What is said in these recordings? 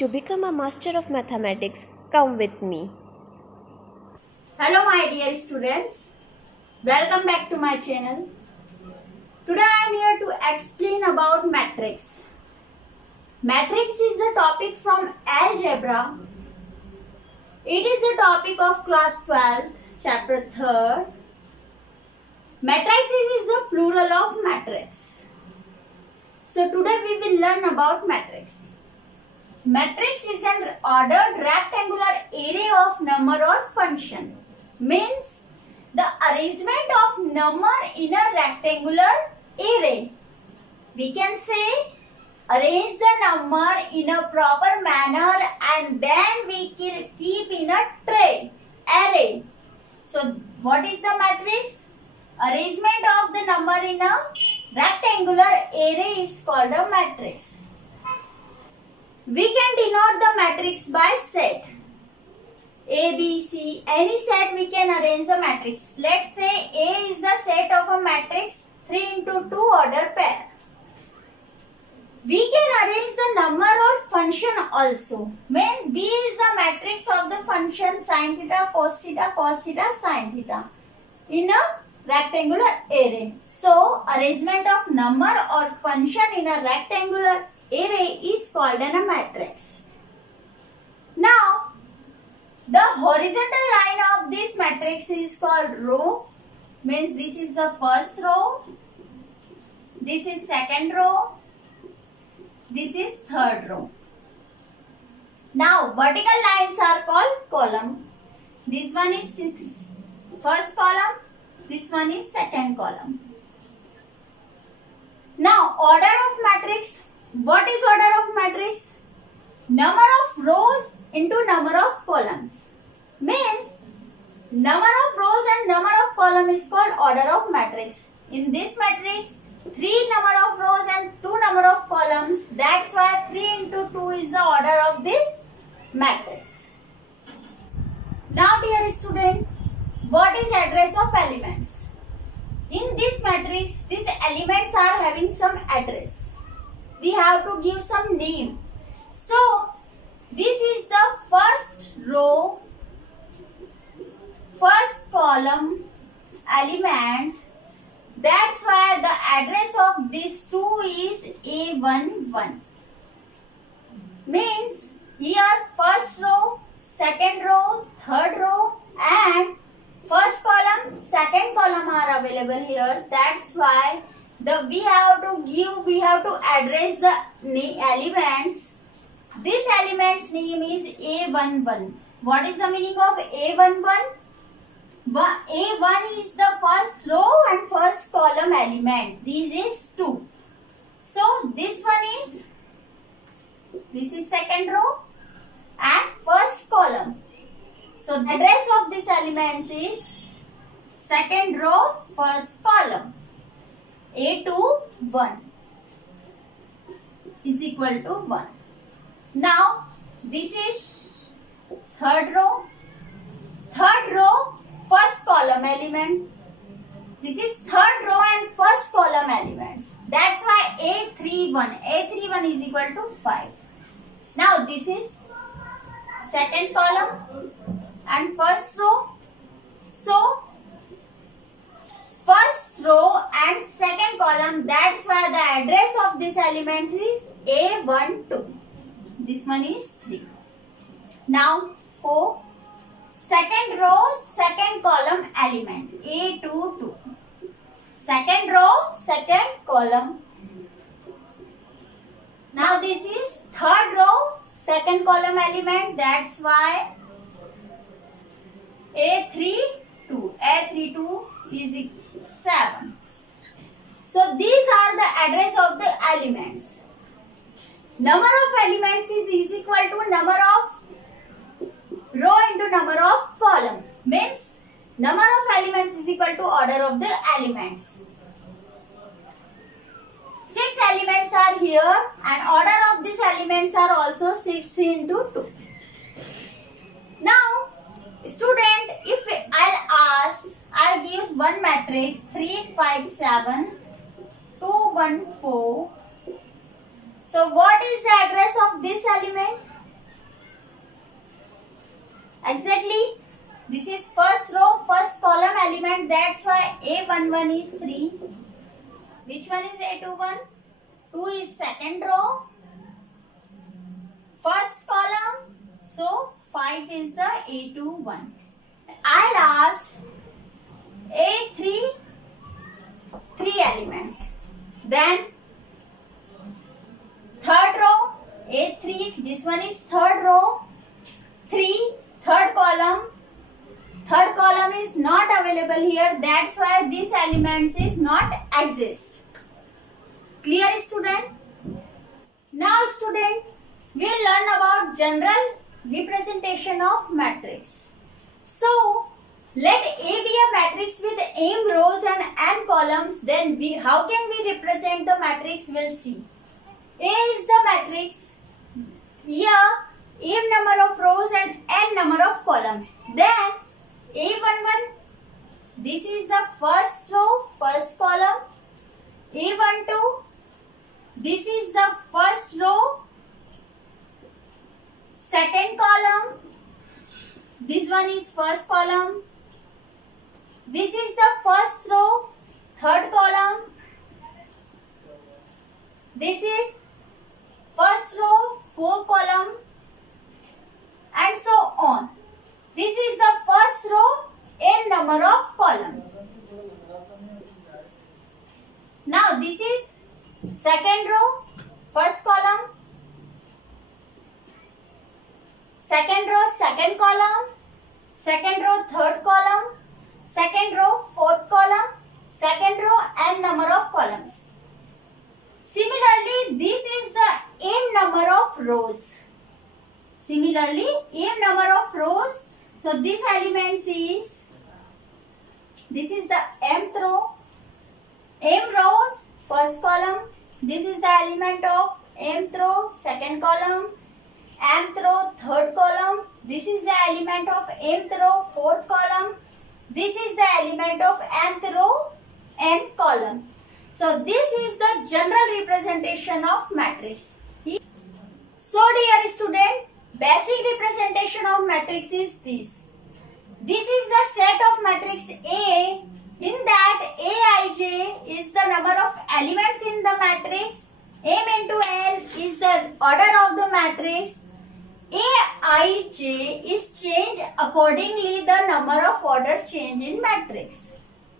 To become a master of mathematics, come with me. Hello my dear students, welcome back to my channel. Today I am here to explain about matrix. Matrix is the topic from algebra. It is the topic of class 12, chapter 3rd. Matrices is the plural of matrix. So today we will learn about matrix. Matrix is an ordered rectangular array of number or function. Means the arrangement of number in a rectangular array. We can say arrange the number in a proper manner and then we keep in a array. So what is the matrix? Arrangement of the number in a rectangular array is called a matrix. We can denote the matrix by set. A, B, C, any set we can arrange the matrix. Let's say A is the set of a matrix 3 into 2 order pair. We can arrange the number or function also. Means B is the matrix of the function sin theta, cos theta, sin theta in a rectangular array. So, arrangement of number or function in a rectangular array is called a matrix. Now, the horizontal line of this matrix is called row. Means this is the first row, this is second row, this is third row. Now, vertical lines are called column. This one is first column, this one is second column. Now, order of matrix. What is order of matrix? Number of rows into number of columns. Means number of rows and number of columns is called order of matrix. In this matrix, 3 number of rows and 2 number of columns. That's why 3 into 2 is the order of this matrix. Now dear student, what is address of elements? In this matrix, these elements are having some address. We have to give some name. So, this is the first row, first column elements. That's why the address of these two is A11. Means here first row, second row, third row and first column, second column are available here. That's why we have to address the elements. This element's name is A11. What is the meaning of A11? A1 is the first row and first column element. This is 2. So this is second row and first column. So the address of this element is second row, first column. A21 is equal to 1. Now this is third row, first column element. This is third row and first column elements. That's why A31 is equal to 5. Now this is second column and first row. So first row and second column, that's why the address of this element is A12. This one is 3. Now 4. Second row, second column element A22. Second row, second column. Now this is third row, second column element. That's why A32 is 7. So these are the address of the elements. Number of elements is equal to number of row into number of column. Means number of elements is equal to order of the elements. 6 elements are here and order of these elements are also 6, 3 into 2. Now student, if I'll give one matrix 3, 5, 7, 2, 1, 4. So what is the address of this element? Exactly. This is first row, first column element. That's why A11 is 3. Which one is A21? 2 is second row, first column. So 5 is the A21. I'll ask A3, 3 elements. Then third row, A3, this one is third row, 3, third column. Third column is not available here. That's why this elements is not exist. Clear, student? Now, student, we will learn about general representation of matrix. So, let A be a matrix with m rows and n columns. Then how can we represent the matrix? We'll see. A is the matrix. Here, m number of rows and n number of columns. Then A11, this is the first row, first column. A12, this is the first row, second column. This one is first column. This is the first row, third column. This is first row, fourth column, and so on. This is the first row, n number of column. Now this is second row, first column, second row, second column, second row, third column, second row, fourth column, second row, n number of columns. Similarly, this is the m number of rows. Similarly, m number of rows. So this element is, this is the mth row, m rows, first column. This is the element of mth row, second column, mth row, third column. This is the element of mth row, fourth column. This is the element of mth row, n column. So this is the general representation of matrix. So dear student, basic representation of matrix is this. This is the set of matrix A. In that Aij is the number of elements in the matrix. M into L is the order of the matrix. Aij is changed accordingly the number of order change in matrix.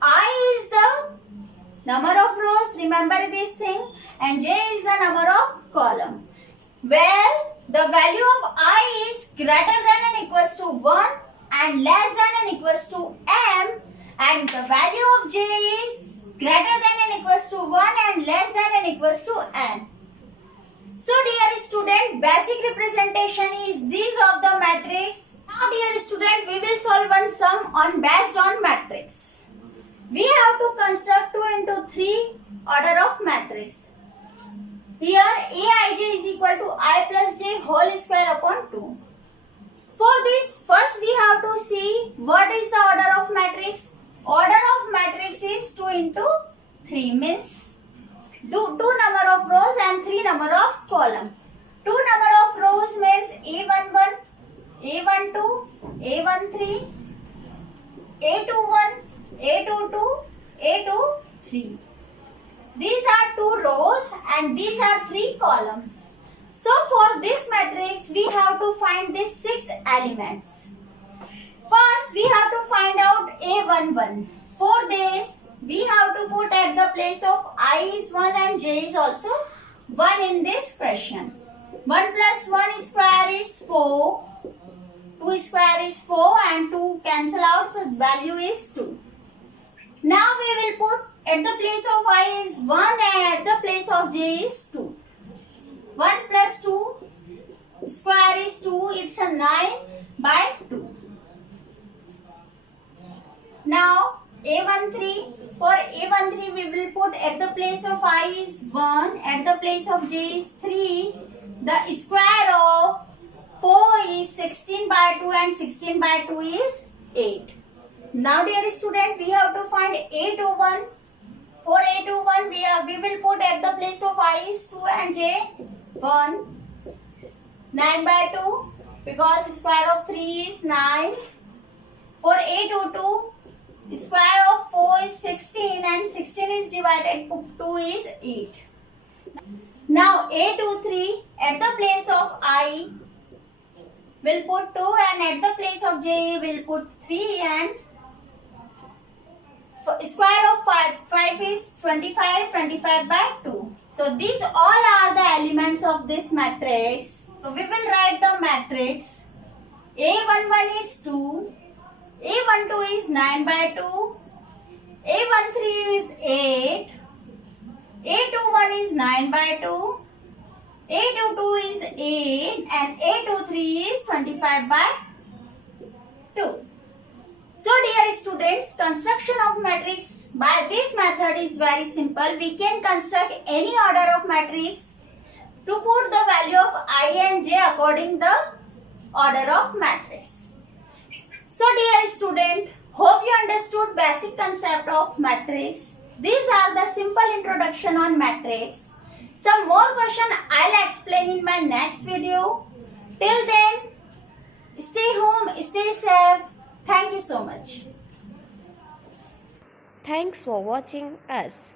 I is the number of rows, remember this thing, and J is the number of column. Where the value of I is greater than and equals to 1 and less than and equals to m, and the value of J is greater than and equals to 1 and less than and equals to n. So dear student, basic representation is this of the matrix. Now dear student, we will solve one sum on based on matrix. We have to construct 2 into 3 order of matrix. Here Aij is equal to I plus j whole square upon 2. For this, first we have to see what is the order of matrix. Order of matrix is 2 into 3, means 2 number of rows and 3 number of column. 2 number of rows means A11, A12, A13, A21, A22, A23. These are 2 rows and these are 3 columns. So for this matrix, we have to find these 6 elements. First, we have to find out A11. For this, we have to put at the place of I is 1 and j is also 1 in this question. 1 plus 1 square is 4. 2 square is 4 and 2 cancel out, so value is 2. Now we will put at the place of I is 1 and at the place of j is 2. 1 plus 2 square is 2, it's a 9 by 2. Now A13, for A13 we will put at the place of I is 1, at the place of j is 3. The square of 4 is 16 by 2 and 16 by 2 is 8. Now dear student, we have to find A21. For A21 we will put at the place of I is 2 and j 1. 9 by 2 because square of 3 is 9. For A22, square of 4 is 16 and 16 is divided to 2 is 8. Now A23, at the place of I will put 2 and at the place of J will put 3 and square of 5 is 25, 25 by 2. So these all are the elements of this matrix. So we will write the matrix. A11 is 2, A12 is 9 by 2, A13 is 8, A21 is 9 by 2, A22 is 8 and A23 is 25 by 2. So dear students, construction of matrix by this method is very simple. We can construct any order of matrix to put the value of I and j according the order of matrix. So dear student, hope you understood basic concept of matrix. These are the simple introduction on matrix. Some more question I'll explain in my next video. Till then, stay home, stay safe. Thank you so much. Thanks for watching us.